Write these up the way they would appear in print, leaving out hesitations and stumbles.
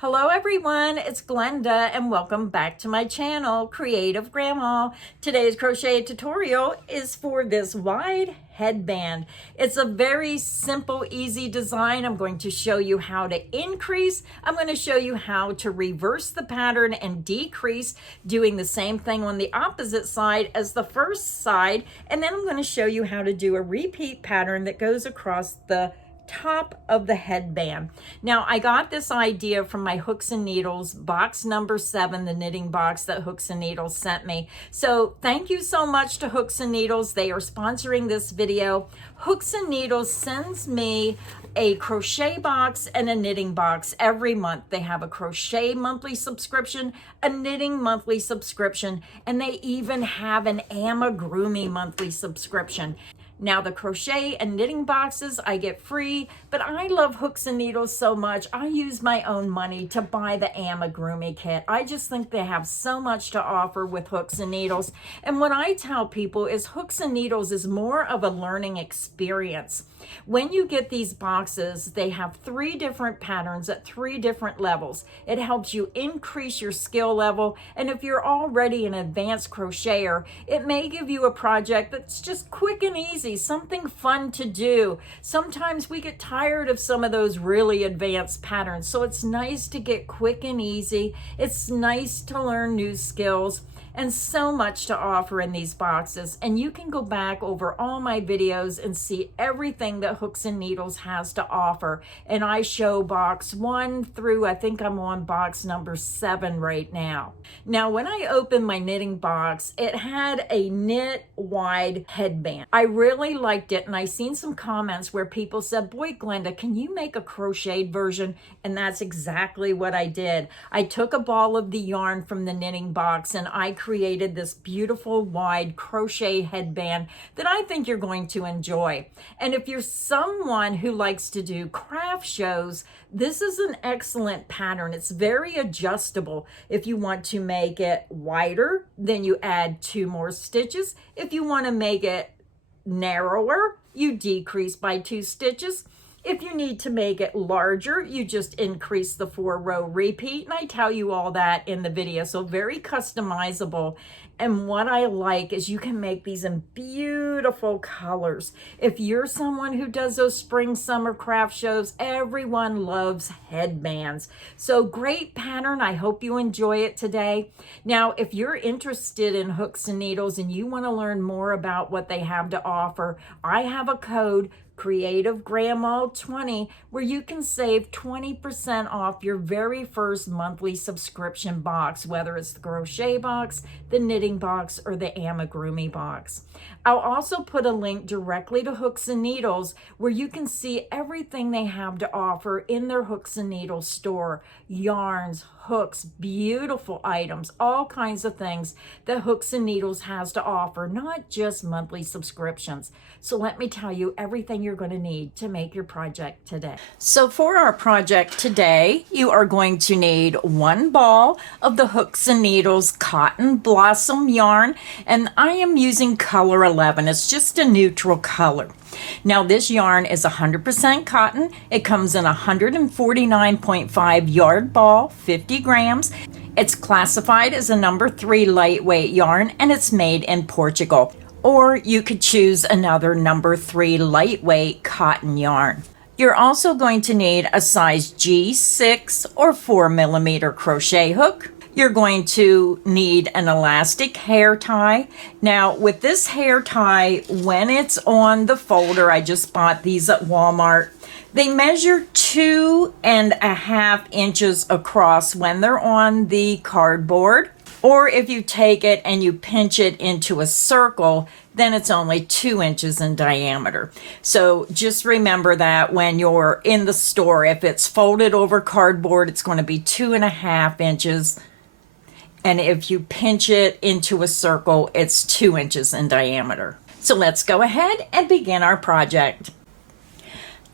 Hello everyone, it's Glenda and welcome back to my channel, Creative Grandma. Today's crochet tutorial is for this wide headband. It's a very simple, easy design. I'm going to show you how to increase. I'm going to show you how to reverse the pattern and decrease, doing the same thing on the opposite side as the first side. And then I'm going to show you how to do a repeat pattern that goes across the top of the headband. Now, I got this idea from my Hooks and Needles box number 7, the knitting box that Hooks and Needles sent me. So thank you so much to Hooks and Needles. They are sponsoring this video. Hooks and Needles sends me a crochet box and a knitting box every month. They have a crochet monthly subscription, a knitting monthly subscription, and they even have an amigurumi monthly subscription. Now the crochet and knitting boxes I get free, but I love Hooks and Needles so much, I use my own money to buy the amigurumi kit. I just think they have so much to offer with Hooks and Needles. And what I tell people is Hooks and Needles is more of a learning experience. When you get these boxes, they have 3 different patterns at 3 different levels. It helps you increase your skill level, and if you're already an advanced crocheter, it may give you a project that's just quick and easy, something fun to do. Sometimes we get tired of some of those really advanced patterns, so it's nice to get quick and easy. It's nice to learn new skills, and so much to offer in these boxes. And you can go back over all my videos and see everything that Hooks and Needles has to offer. And I show box 1 through, I think I'm on box number 7 right now. Now, when I opened my knitting box, it had a knit wide headband. I really liked it, and I seen some comments where people said, boy, Glenda, can you make a crocheted version? And that's exactly what I did. I took a ball of the yarn from the knitting box and I created this beautiful wide crochet headband that I think you're going to enjoy. And if you're someone who likes to do craft shows, this is an excellent pattern. It's very adjustable. If you want to make it wider, then you add 2 more stitches. If you want to make it narrower, you decrease by 2 stitches. If you need to make it larger, you just increase the 4-row repeat, and I tell you all that in the video, so very customizable. And what I like is you can make these in beautiful colors. If you're someone who does those spring, summer craft shows, everyone loves headbands. So great pattern. I hope you enjoy it today. Now, if you're interested in Hooks and Needles and you want to learn more about what they have to offer, I have a code, Creative Grandma 20, where you can save 20% off your very first monthly subscription box, whether it's the crochet box, the knitting box, or the amigurumi box. I'll also put a link directly to Hooks and Needles where you can see everything they have to offer in their Hooks and Needles store. Yarns, hooks, beautiful items, all kinds of things that Hooks and Needles has to offer, not just monthly subscriptions. So let me tell you everything you're going to need to make your project today. So for our project today, you are going to need 1 ball of the Hooks and Needles Cotton Blossom yarn, and I am using color 11. It's just a neutral color. Now this yarn is 100% cotton. It comes in a 149.5 yard ball, 50 grams. It's classified as a number 3 lightweight yarn, and it's made in Portugal. Or you could choose another number 3 lightweight cotton yarn. You're also going to need a size G6 or 4mm crochet hook. You're going to need an elastic hair tie. Now with this hair tie, when it's on the folder, I just bought these at Walmart, they measure 2.5 inches across when they're on the cardboard. Or if you take it and you pinch it into a circle, then it's only 2 inches in diameter. So just remember that when you're in the store, if it's folded over cardboard, it's going to be 2.5 inches. And if you pinch it into a circle, it's 2 inches in diameter. So let's go ahead and begin our project.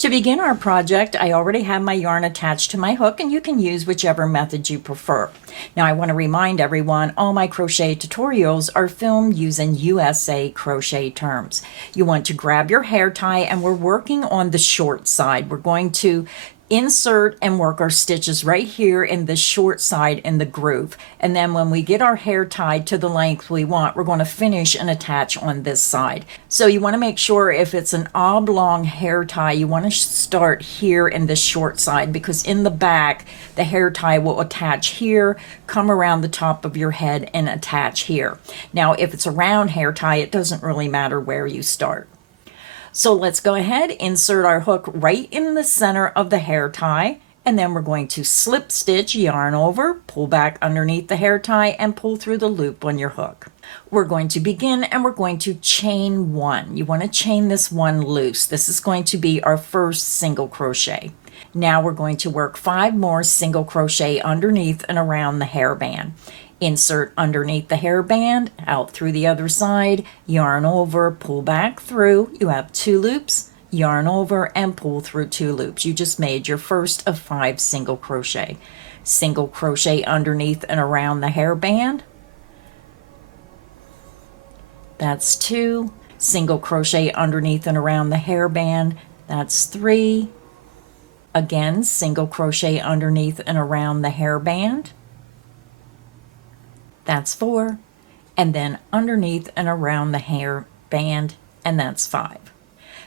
To begin our project, I already have my yarn attached to my hook, and you can use whichever method you prefer. Now I want to remind everyone, all my crochet tutorials are filmed using USA crochet terms. You want to grab your hair tie, and we're working on the short side. We're going to insert and work our stitches right here in the short side in the groove. And then when we get our hair tied to the length we want, we're going to finish and attach on this side. So you want to make sure if it's an oblong hair tie, you want to start here in the short side, because in the back, the hair tie will attach here, come around the top of your head and attach here. Now, if it's a round hair tie, it doesn't really matter where you start. So let's go ahead, insert our hook right in the center of the hair tie, and then we're going to slip stitch, yarn over, pull back underneath the hair tie, and pull through the loop on your hook. We're going to begin and we're going to chain one. You want to chain this one loose. This is going to be our first single crochet. Now we're going to work 5 more single crochet underneath and around the hairband. Insert underneath the hairband, out through the other side, yarn over, pull back through. You have 2 loops, yarn over, and pull through 2 loops. You just made your first of 5 single crochet. Single crochet underneath and around the hairband. That's 2. Single crochet underneath and around the hairband. That's 3. Again, single crochet underneath and around the hairband. That's 4, and then underneath and around the hairband, and that's 5.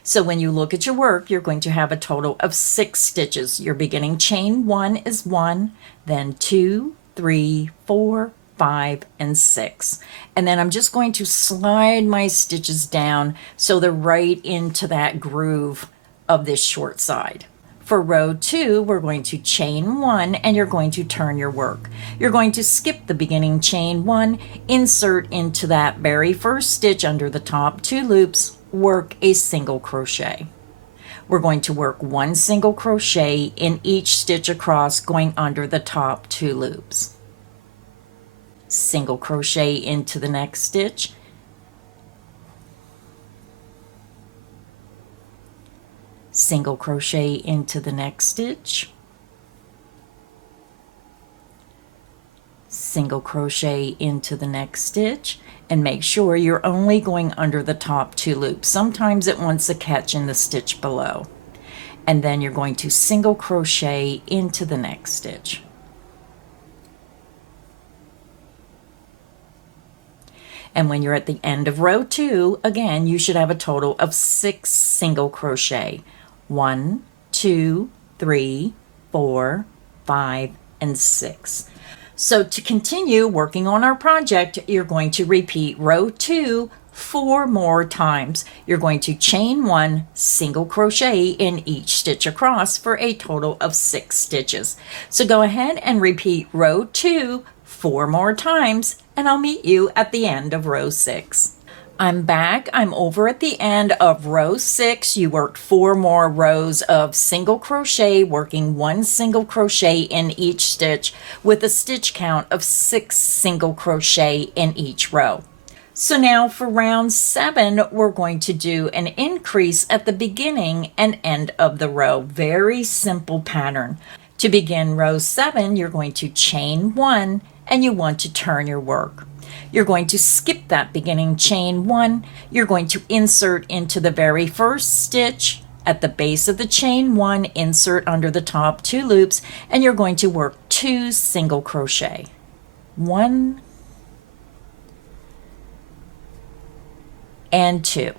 So when you look at your work, you're going to have a total of 6 stitches. Your beginning chain 1 is 1, then 2, 3, 4, 5, and 6. And then I'm just going to slide my stitches down so they're right into that groove of this short side. For row 2, we're going to chain 1 and you're going to turn your work. You're going to skip the beginning chain 1, insert into that very first stitch under the top 2 loops, work a single crochet. We're going to work 1 single crochet in each stitch across, going under the top 2 loops. Single crochet into the next stitch. Single crochet into the next stitch, single crochet into the next stitch, and make sure you're only going under the top 2 loops. Sometimes it wants a catch in the stitch below. And then you're going to single crochet into the next stitch. And when you're at the end of row 2, again, you should have a total of 6 single crochet. 1, 2, 3, 4, 5, and 6. So to continue working on our project, you're going to repeat row 2 4 more times. You're going to chain 1, single crochet in each stitch across for a total of 6 stitches. So go ahead and repeat row 2 4 more times, and I'll meet you at the end of row 6. I'm back. I'm over at the end of row 6. You worked 4 more rows of single crochet, working 1 single crochet in each stitch with a stitch count of 6 single crochet in each row. So now for round 7, we're going to do an increase at the beginning and end of the row. Very simple pattern. To begin row 7, you're going to chain 1 and you want to turn your work. You're going to skip that beginning chain 1. You're going to insert into the very first stitch at the base of the chain 1, insert under the top 2 loops, and you're going to work 2 single crochet. 1 and 2.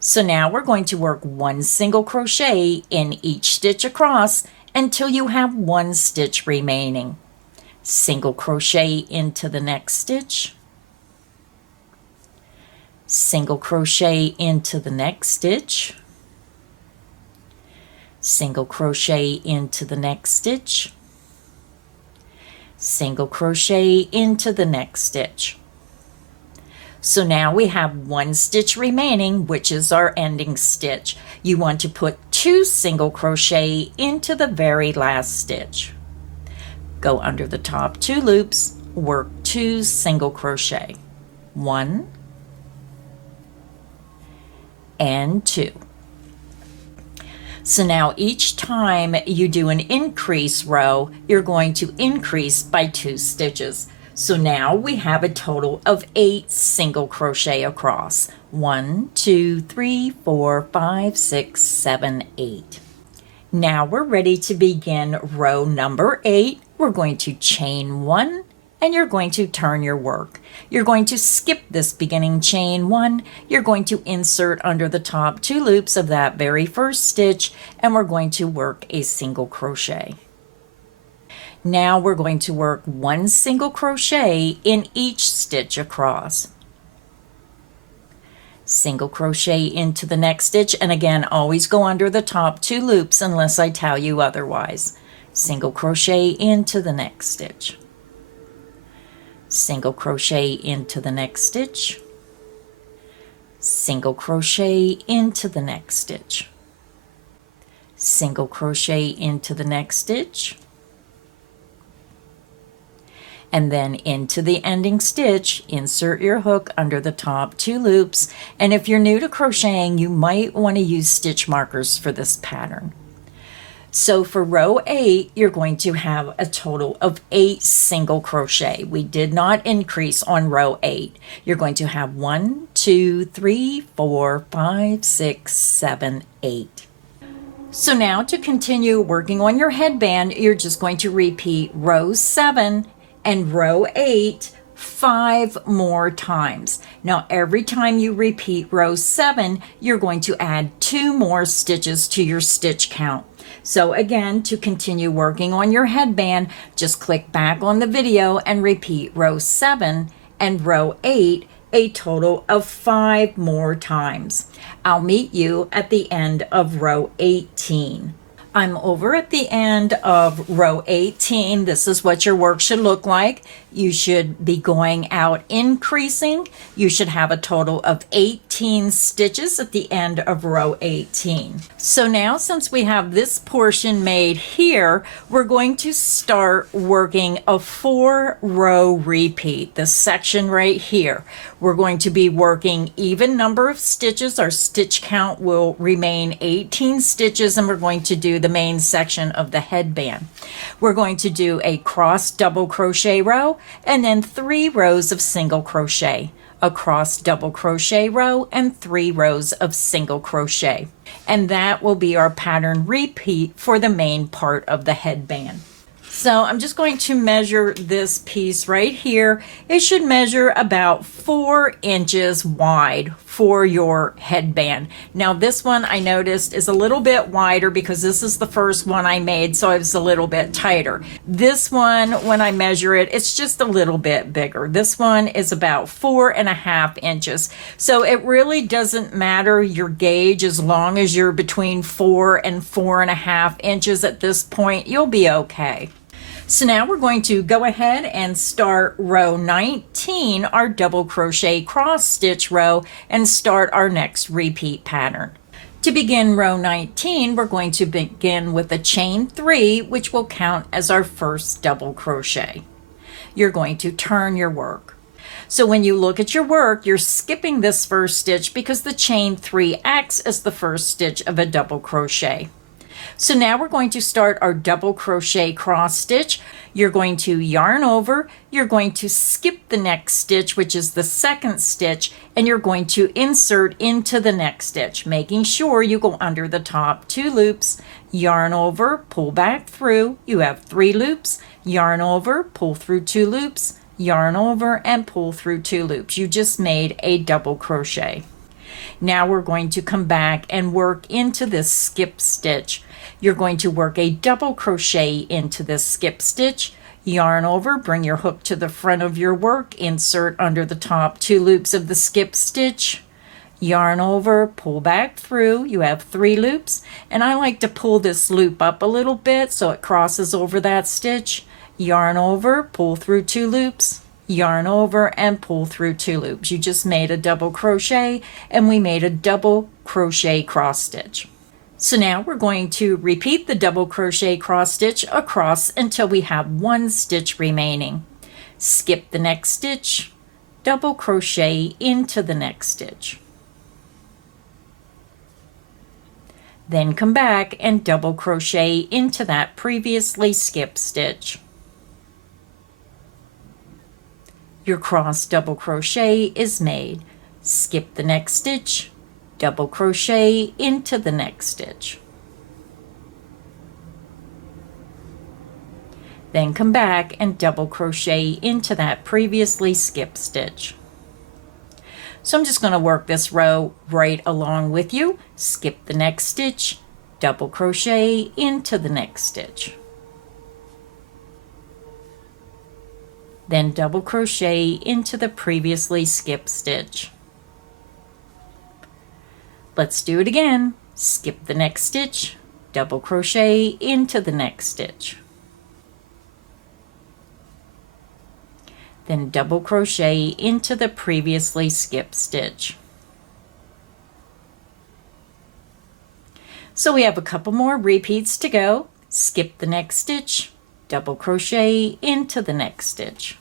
So now we're going to work 1 single crochet in each stitch across until you have 1 stitch remaining. Single crochet into the next stitch, single crochet into the next stitch, single crochet into the next stitch, single crochet into the next stitch. So now we have 1 stitch remaining, which is our ending stitch. You want to put 2 single crochet into the very last stitch. Go under the top 2 loops, work 2 single crochet. 1 and 2. So now each time you do an increase row, you're going to increase by 2 stitches. So now we have a total of 8 single crochet across. 1, 2, 3, 4, 5, 6, 7, 8. Now we're ready to begin row number 8. We're going to chain 1 and you're going to turn your work. You're going to skip this beginning chain 1. You're going to insert under the top 2 loops of that very first stitch and we're going to work a single crochet. Now we're going to work 1 single crochet in each stitch across. Single crochet into the next stitch, and again always go under the top 2 loops unless I tell you otherwise. Single crochet into the next stitch. Single crochet into the next stitch. Single crochet into the next stitch. Single crochet into the next stitch. And then into the ending stitch, insert your hook under the top 2 loops. And if you're new to crocheting, you might want to use stitch markers for this pattern. So for row 8, you're going to have a total of 8 single crochet. We did not increase on row 8. You're going to have 1, 2, 3, 4, 5, 6, 7, 8. So now to continue working on your headband, you're just going to repeat row 7 and row 8 5 more times. Now every time you repeat row 7, you're going to add 2 more stitches to your stitch count. So again, to continue working on your headband, just click back on the video and repeat row 7 and row 8 a total of 5 more times. I'll meet you at the end of row 18. I'm over at the end of row 18. This is what your work should look like. You should be going out increasing. You should have a total of 18 stitches at the end of row 18. So now, since we have this portion made here, we're going to start working a 4-row repeat, this section right here. We're going to be working even number of stitches. Our stitch count will remain 18 stitches, and we're going to do the main section of the headband. We're going to do a cross double crochet row and then 3 rows of single crochet, a cross double crochet row and 3 rows of single crochet. And that will be our pattern repeat for the main part of the headband. So I'm just going to measure this piece right here. It should measure about 4 inches wide for your headband. Now this one I noticed is a little bit wider because this is the first one I made, so it was a little bit tighter. This one, when I measure it, it's just a little bit bigger. This one is about 4.5 inches. So it really doesn't matter your gauge as long as you're between 4 and 4.5 inches at this point, you'll be okay. So now we're going to go ahead and start row 19, our double crochet cross stitch row, and start our next repeat pattern. To begin row 19, we're going to begin with a chain 3, which will count as our first double crochet. You're going to turn your work. So when you look at your work, you're skipping this first stitch because the chain 3 acts as the first stitch of a double crochet. So now we're going to start our double crochet cross stitch. You're going to yarn over, you're going to skip the next stitch, which is the second stitch, and you're going to insert into the next stitch, making sure you go under the top 2 loops, yarn over, pull back through. You have 3 loops, yarn over, pull through 2 loops, yarn over, and pull through 2 loops. You just made a double crochet. Now we're going to come back and work into this skip stitch. You're going to work a double crochet into this skip stitch, yarn over, bring your hook to the front of your work, insert under the top 2 loops of the skip stitch, yarn over, pull back through. You have 3 loops, and I like to pull this loop up a little bit so it crosses over that stitch, yarn over, pull through 2 loops, yarn over, and pull through 2 loops. You just made a double crochet, and we made a double crochet cross stitch. So now we're going to repeat the double crochet cross stitch across until we have 1 stitch remaining. Skip the next stitch, double crochet into the next stitch. Then come back and double crochet into that previously skipped stitch. Your cross double crochet is made. Skip the next stitch, double crochet into the next stitch. Then come back and double crochet into that previously skipped stitch. So I'm just going to work this row right along with you. Skip the next stitch, double crochet into the next stitch. Then double crochet into the previously skipped stitch. Let's do it again. Skip the next stitch, double crochet into the next stitch. Then double crochet into the previously skipped stitch. So we have a couple more repeats to go. Skip the next stitch, double crochet into the next stitch.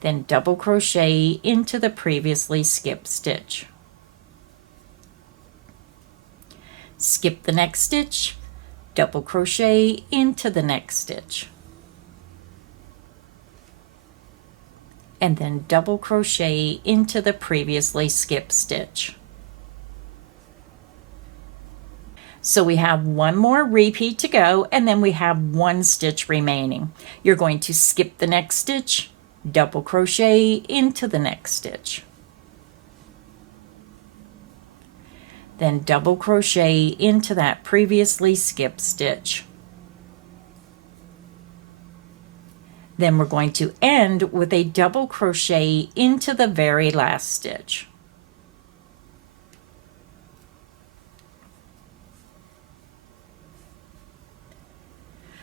Then double crochet into the previously skipped stitch. Skip the next stitch, double crochet into the next stitch. And then double crochet into the previously skipped stitch. So we have one more repeat to go, and then we have one stitch remaining. You're going to skip the next stitch, double crochet into the next stitch. Then double crochet into that previously skipped stitch. Then we're going to end with a double crochet into the very last stitch.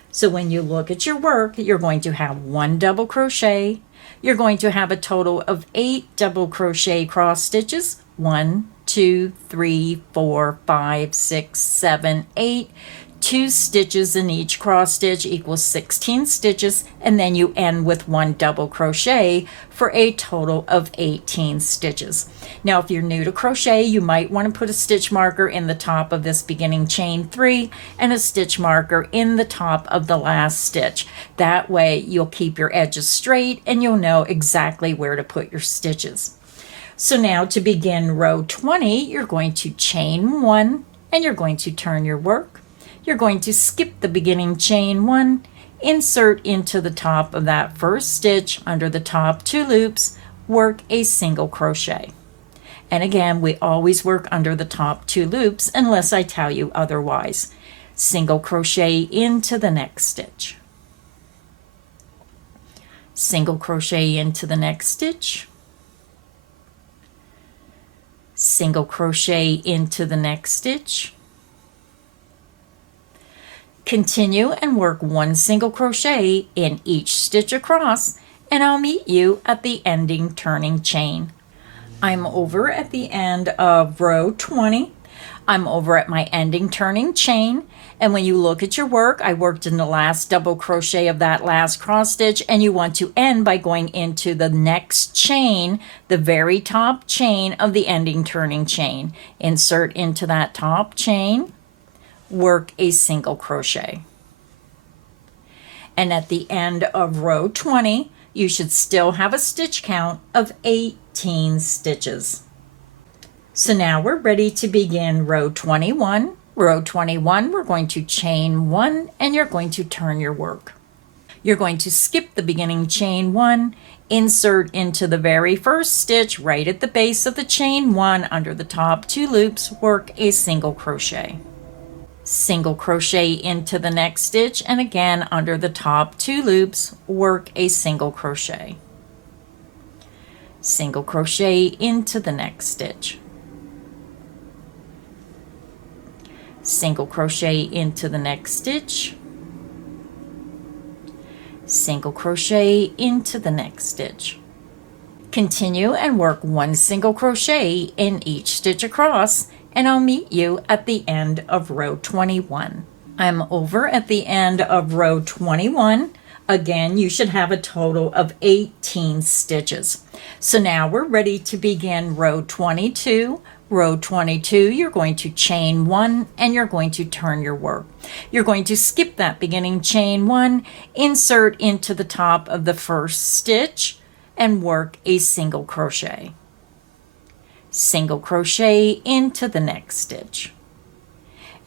So when you look at your work, you're going to have one double crochet. You're going to have a total of 8 double crochet cross stitches. 1, 2, 3, 4, 5, 6, 7, 8. 2 stitches in each cross stitch equals 16 stitches, and then you end with 1 double crochet for a total of 18 stitches. Now if you're new to crochet, you might want to put a stitch marker in the top of this beginning chain 3 and a stitch marker in the top of the last stitch. That way you'll keep your edges straight and you'll know exactly where to put your stitches. So now to begin row 20, you're going to chain 1 and you're going to turn your work. You're going to skip the beginning chain 1, insert into the top of that first stitch under the top 2 loops, work a single crochet. And again, we always work under the top 2 loops unless I tell you otherwise. Single crochet into the next stitch. Single crochet into the next stitch. Single crochet into the next stitch. Continue and work 1 single crochet in each stitch across, and I'll meet you at the ending turning chain. I'm over at the end of row 20. I'm over at my ending turning chain, and when you look at your work, I worked in the last double crochet of that last cross stitch, and you want to end by going into the next chain, the very top chain of the ending turning chain. Insert into that top chain, work a single crochet. And at the end of row 20, you should still have a stitch count of 18 stitches. So now we're ready to begin row 21. Row 21, we're going to chain 1 and you're going to turn your work. You're going to skip the beginning chain 1, insert into the very first stitch right at the base of the chain 1 under the top 2 loops, work a single crochet. Single crochet into the next stitch, and again under the top 2 loops, work a single crochet. Single crochet into the next stitch. Single crochet into the next stitch. Single crochet into the next stitch. Continue and work 1 single crochet in each stitch across, and I'll meet you at the end of row 21. I'm over at the end of row 21. Again, you should have a total of 18 stitches. So now we're ready to begin row 22. Row 22, you're going to chain 1 and you're going to turn your work. You're going to skip that beginning chain 1, insert into the top of the first stitch, and work a single crochet. Single crochet into the next stitch.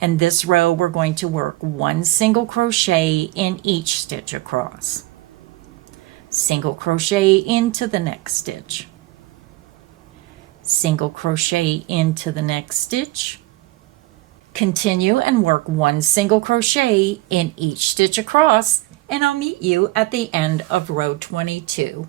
And this row, we're going to work 1 single crochet in each stitch across. Single crochet into the next stitch. Single crochet into the next stitch. Continue and work 1 single crochet in each stitch across, and I'll meet you at the end of row 22.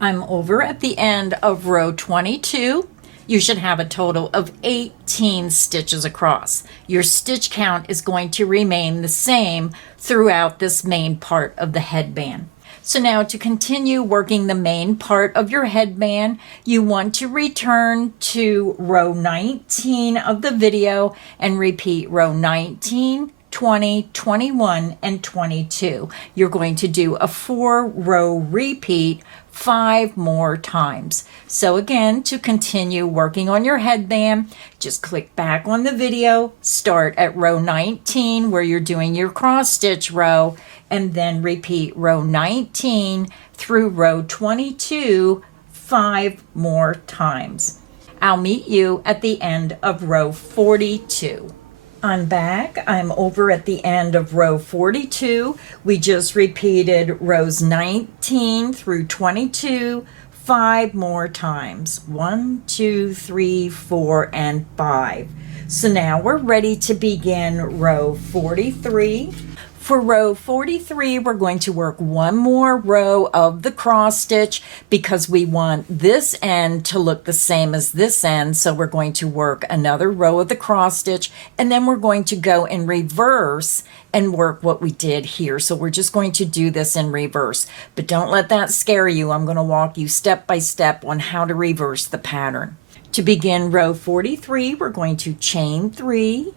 I'm over at the end of row 22. You should have a total of 18 stitches across. Your stitch count is going to remain the same throughout this main part of the headband. So now to continue working the main part of your headband, you want to return to row 19 of the video and repeat row 19, 20, 21, and 22. You're going to do a 4-row repeat 5 more times. So again, to continue working on your headband, just click back on the video, start at row 19 where you're doing your cross stitch row, and then repeat row 19 through row 22 5 more times. I'll meet you at the end of row 42. I'm back. I'm over at the end of row 42. We just repeated rows 19 through 22 5 more times. 1, 2, 3, 4, and 5. So now we're ready to begin row 43. For row 43, we're going to work 1 more row of the cross stitch because we want this end to look the same as this end. So we're going to work another row of the cross stitch, and then we're going to go in reverse and work what we did here. So we're just going to do this in reverse, but don't let that scare you. I'm going to walk you step by step on how to reverse the pattern. To begin row 43, we're going to chain 3.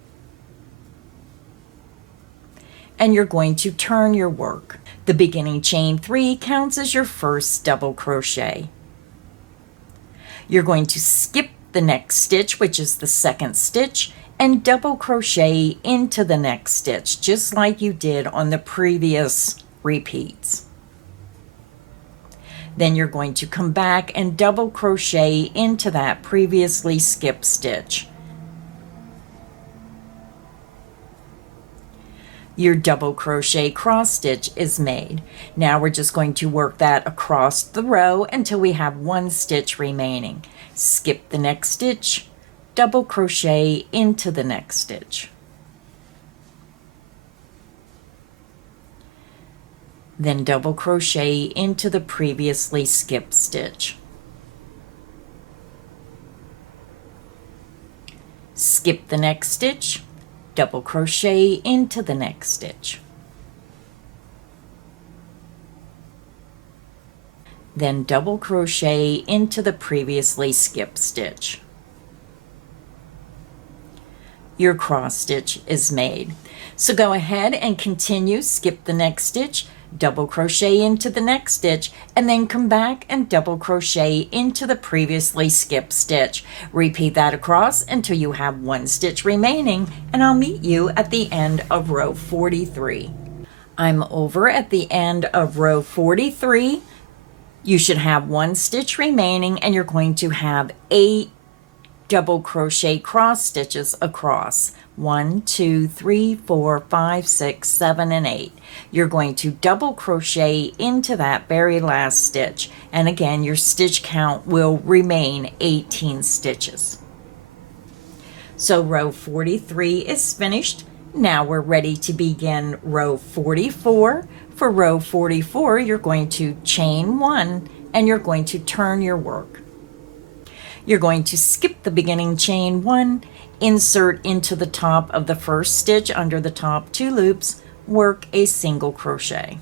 And you're going to turn your work. The beginning chain 3 counts as your first double crochet. You're going to skip the next stitch, which is the second stitch, and double crochet into the next stitch, just like you did on the previous repeats. Then you're going to come back and double crochet into that previously skipped stitch. Your double crochet cross stitch is made. Now we're just going to work that across the row until we have 1 stitch remaining. Skip the next stitch, double crochet into the next stitch. Then double crochet into the previously skipped stitch. Skip the next stitch, double crochet into the next stitch. Then double crochet into the previously skipped stitch. Your cross stitch is made. So go ahead and continue, skip the next stitch, double crochet into the next stitch, and then come back and double crochet into the previously skipped stitch. Repeat that across until you have 1 stitch remaining, and I'll meet you at the end of row 43. I'm over at the end of row 43. You should have 1 stitch remaining, and you're going to have 8 double crochet cross stitches across. 1, 2, 3, 4, 5, 6, 7, and 8. You're going to double crochet into that very last stitch, and again your stitch count will remain 18 stitches. So row 43 is finished. Now we're ready to begin row 44. For row 44, you're going to chain 1 and you're going to turn your work. You're going to skip the beginning chain 1, insert into the top of the first stitch under the top 2 loops, work a single crochet.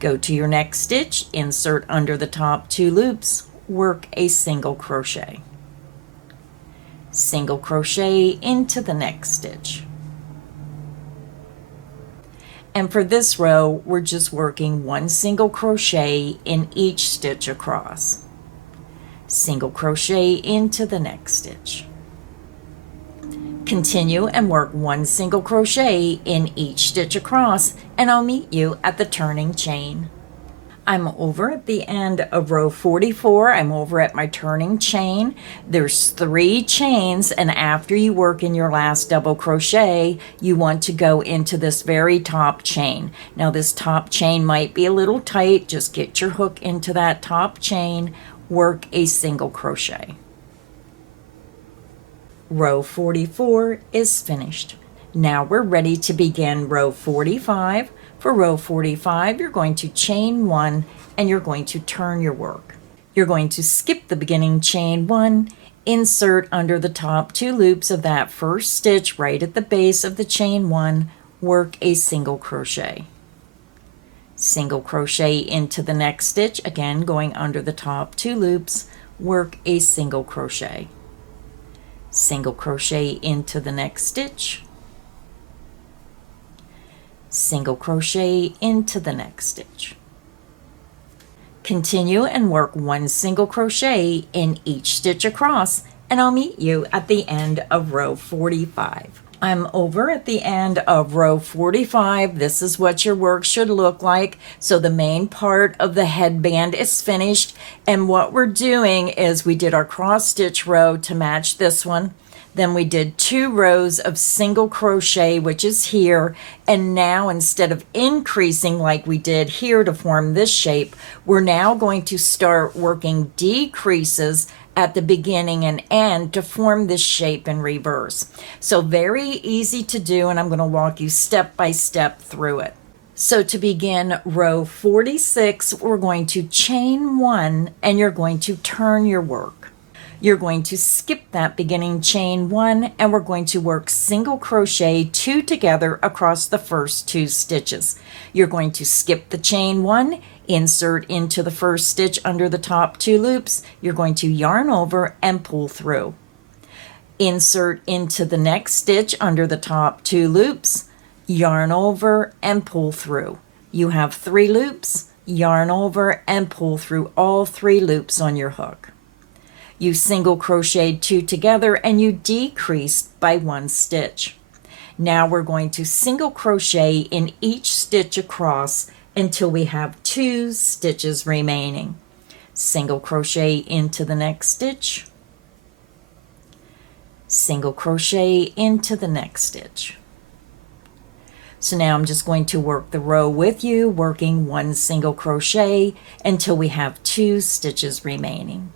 Go to your next stitch, insert under the top 2 loops, work a single crochet. Single crochet into the next stitch. And for this row, we're just working 1 single crochet in each stitch across. Single crochet into the next stitch. Continue and work 1 single crochet in each stitch across, and I'll meet you at the turning chain. I'm over at the end of row 44. I'm over at my turning chain. There's 3 chains, and after you work in your last double crochet, you want to go into this very top chain. Now this top chain might be a little tight. Just get your hook into that top chain, work a single crochet. Row 44 is finished. Now we're ready to begin row 45. For row 45, you're going to chain 1 and you're going to turn your work. You're going to skip the beginning chain 1, insert under the top 2 loops of that first stitch right at the base of the chain 1, work a single crochet. Single crochet into the next stitch, again going under the top 2 loops, work a single crochet. Single crochet into the next stitch, single crochet into the next stitch. Continue and work 1 single crochet in each stitch across, and I'll meet you at the end of row 45. I'm over at the end of row 45. This is what your work should look like. So the main part of the headband is finished, and what we're doing is we did our cross stitch row to match this one. Then we did 2 rows of single crochet, which is here, and now instead of increasing like we did here to form this shape, we're now going to start working decreases at the beginning and end to form this shape in reverse. So very easy to do, and I'm going to walk you step by step through it. So to begin row 46, we're going to chain 1 and you're going to turn your work. You're going to skip that beginning chain 1 and we're going to work single crochet 2 together across the first 2 stitches. You're going to skip the chain 1, insert into the first stitch under the top 2 loops. You're going to yarn over and pull through. Insert into the next stitch under the top 2 loops, yarn over and pull through. You have 3 loops, yarn over and pull through all 3 loops on your hook. You single crocheted 2 together and you decreased by 1 stitch. Now we're going to single crochet in each stitch across until we have 2 stitches remaining. Single crochet into the next stitch, single crochet into the next stitch. So now I'm just going to work the row with you, working 1 single crochet until we have 2 stitches remaining.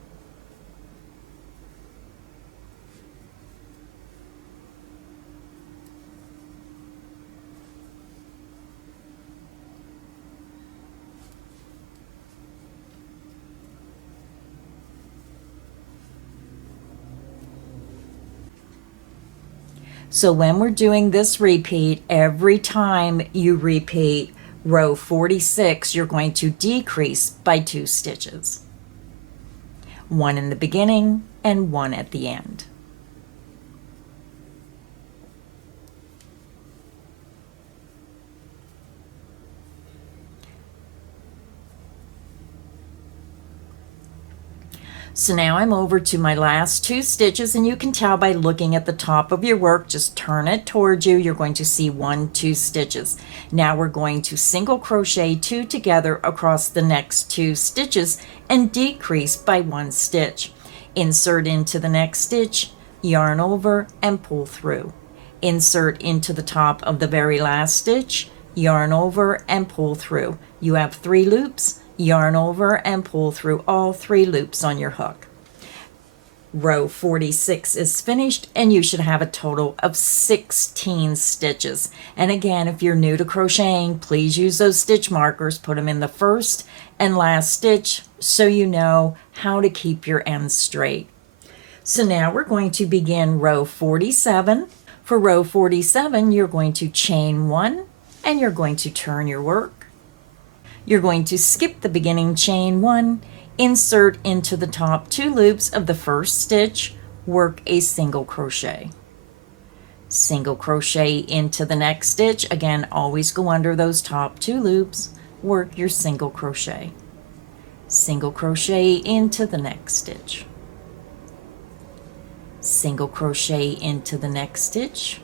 So when we're doing this repeat, every time you repeat row 46, you're going to decrease by 2 stitches. 1 in the beginning and 1 at the end. So now I'm over to my last 2 stitches, and you can tell by looking at the top of your work, just turn it towards you, you're going to see 1, 2 stitches. Now we're going to single crochet 2 together across the next 2 stitches and decrease by 1 stitch. Insert into the next stitch, yarn over and pull through. Insert into the top of the very last stitch, yarn over and pull through. You have 3 loops, yarn over and pull through all 3 loops on your hook. Row 46 is finished, and you should have a total of 16 stitches. And again, if you're new to crocheting, please use those stitch markers, put them in the first and last stitch so you know how to keep your ends straight. So now we're going to begin row 47. For row 47, you're going to chain 1 and you're going to turn your work. You're going to skip the beginning chain 1, insert into the top 2 loops of the first stitch, work a single crochet. Single crochet into the next stitch. Again, always go under those top 2 loops, work your single crochet. Single crochet into the next stitch. Single crochet into the next stitch.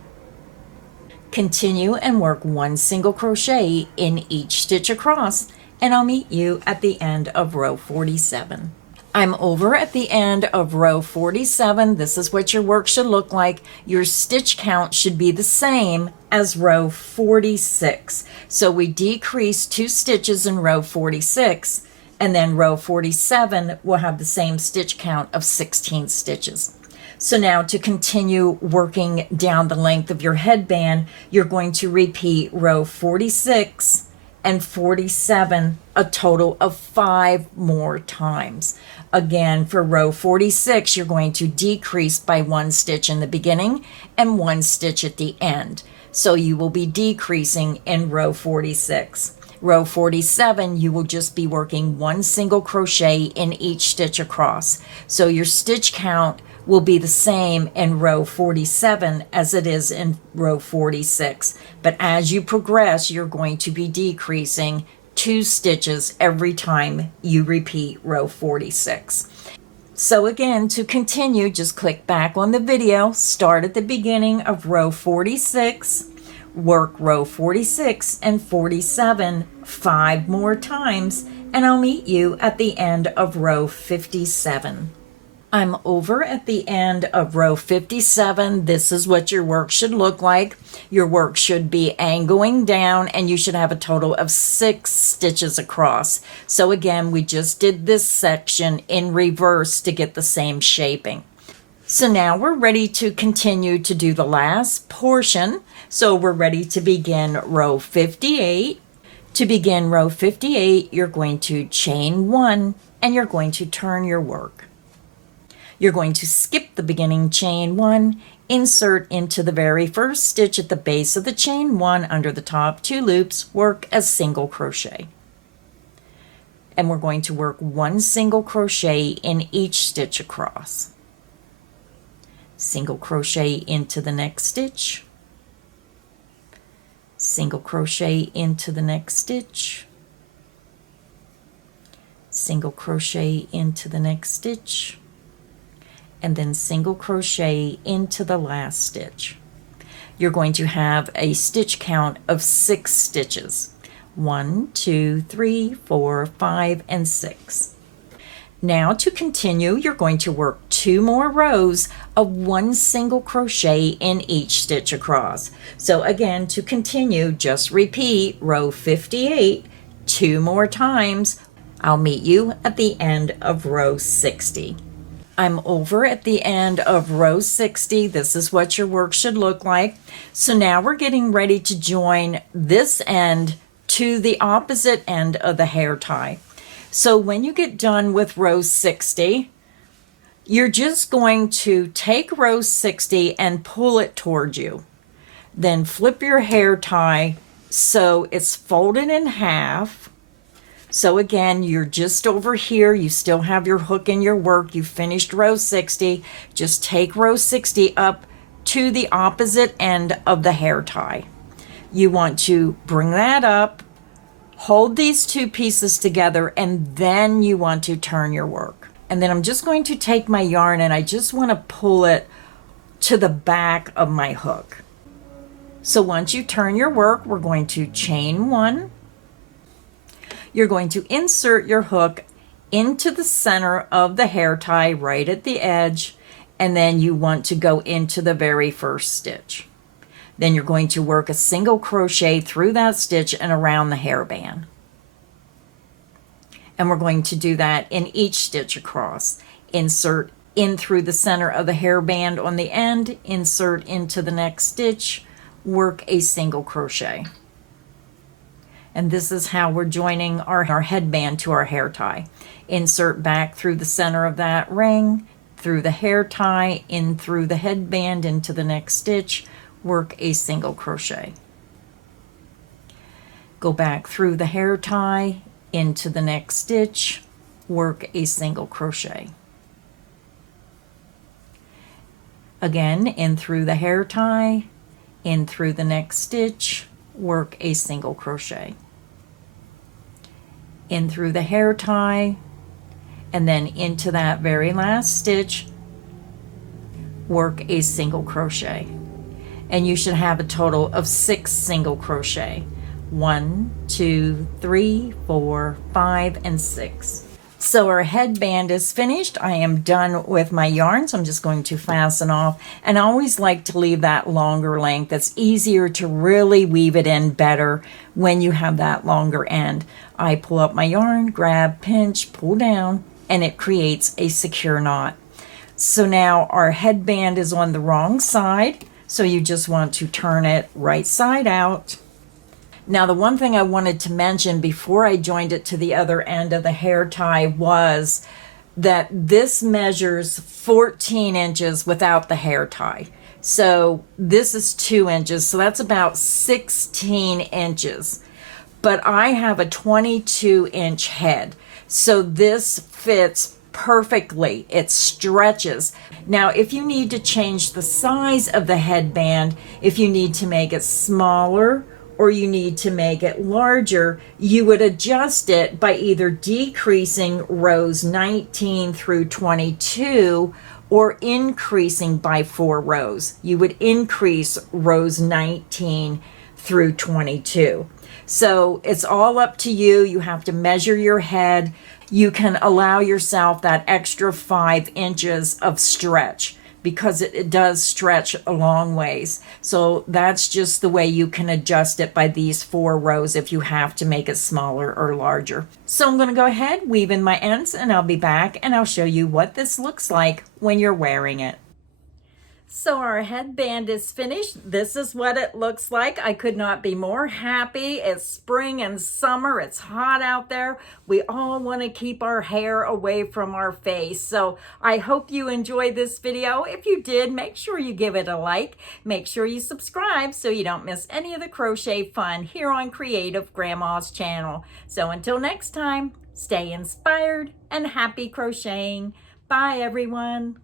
Continue and work 1 single crochet in each stitch across and I'll meet you at the end of row 47. I'm over at the end of row 47. This is what your work should look like. Your stitch count should be the same as row 46. So we decrease 2 stitches in row 46, and then row 47 will have the same stitch count of 16 stitches. So now to continue working down the length of your headband, you're going to repeat row 46 and 47 a total of 5 more times. Again, for row 46, you're going to decrease by 1 stitch in the beginning and 1 stitch at the end. So you will be decreasing in row 46. Row 47, you will just be working 1 single crochet in each stitch across. So your stitch count will be the same in row 47 as it is in row 46. But as you progress, you're going to be decreasing 2 stitches every time you repeat row 46. So again, to continue, just click back on the video, start at the beginning of row 46, work row 46 and 47 5 more times, and I'll meet you at the end of row 57. I'm over at the end of row 57. This is what your work should look like. Your work should be angling down, and you should have a total of 6 stitches across. So again, we just did this section in reverse to get the same shaping. So now we're ready to continue to do the last portion. So we're ready to begin row 58. To begin row 58, you're going to chain 1, and you're going to turn your work. You're going to skip the beginning chain 1, insert into the very first stitch at the base of the chain 1 under the top 2 loops, work a single crochet. And we're going to work 1 single crochet in each stitch across. Single crochet into the next stitch. Single crochet into the next stitch. Single crochet into the next stitch. And then single crochet into the last stitch. You're going to have a stitch count of 6 stitches. 1, 2, 3, 4, 5, and 6. Now to continue, you're going to work 2 more rows of 1 single crochet in each stitch across. So again, to continue, just repeat row 58 2 more times. I'll meet you at the end of row 60. I'm over at the end of row 60. This is what your work should look like. So now we're getting ready to join this end to the opposite end of the hair tie. So when you get done with row 60, you're just going to take row 60 and pull it towards you. Then flip your hair tie so it's folded in half. So again, you're just over here. You still have your hook in your work. You finished row 60. Just take row 60 up to the opposite end of the hair tie. You want to bring that up, hold these 2 pieces together, and then you want to turn your work. And then I'm just going to take my yarn and I just want to pull it to the back of my hook. So once you turn your work, we're going to chain 1. You're going to insert your hook into the center of the hair tie right at the edge, and then you want to go into the very first stitch. Then you're going to work a single crochet through that stitch and around the hairband. And we're going to do that in each stitch across. Insert in through the center of the hairband on the end, insert into the next stitch, work a single crochet. And this is how we're joining our headband to our hair tie. Insert back through the center of that ring, through the hair tie, in through the headband into the next stitch, work a single crochet. Go back through the hair tie, into the next stitch, work a single crochet. Again, in through the hair tie, in through the next stitch, work a single crochet. In through the hair tie, and then into that very last stitch, work a single crochet. And you should have a total of 6 single crochet. 1, 2, 3, 4, 5, and 6. So our headband is finished. I am done with my yarn, so I'm just going to fasten off. And I always like to leave that longer length. It's easier to really weave it in better when you have that longer end. I pull up my yarn, grab, pinch, pull down, and it creates a secure knot. So now our headband is on the wrong side, so you just want to turn it right side out. Now, the one thing I wanted to mention before I joined it to the other end of the hair tie was that this measures 14 inches without the hair tie. So this is 2 inches, so that's about 16 inches. But I have a 22-inch head, so this fits perfectly. It stretches. Now, if you need to change the size of the headband, if you need to make it smaller, or you need to make it larger, you would adjust it by either decreasing rows 19 through 22 or increasing by 4 rows. You would increase rows 19 through 22. So it's all up to you. You have to measure your head. You can allow yourself that extra 5 inches of stretch, because it does stretch a long ways. So that's just the way you can adjust it by these 4 rows if you have to make it smaller or larger. So I'm going to go ahead, weave in my ends, and I'll be back and I'll show you what this looks like when you're wearing it. So our headband is finished. This is what it looks like. I could not be more happy. It's spring and summer. It's hot out there. We all want to keep our hair away from our face. So I hope you enjoyed this video. If you did, make sure you give it a like. Make sure you subscribe so you don't miss any of the crochet fun here on Creative Grandma's channel. So until next time, stay inspired and happy crocheting. Bye, everyone.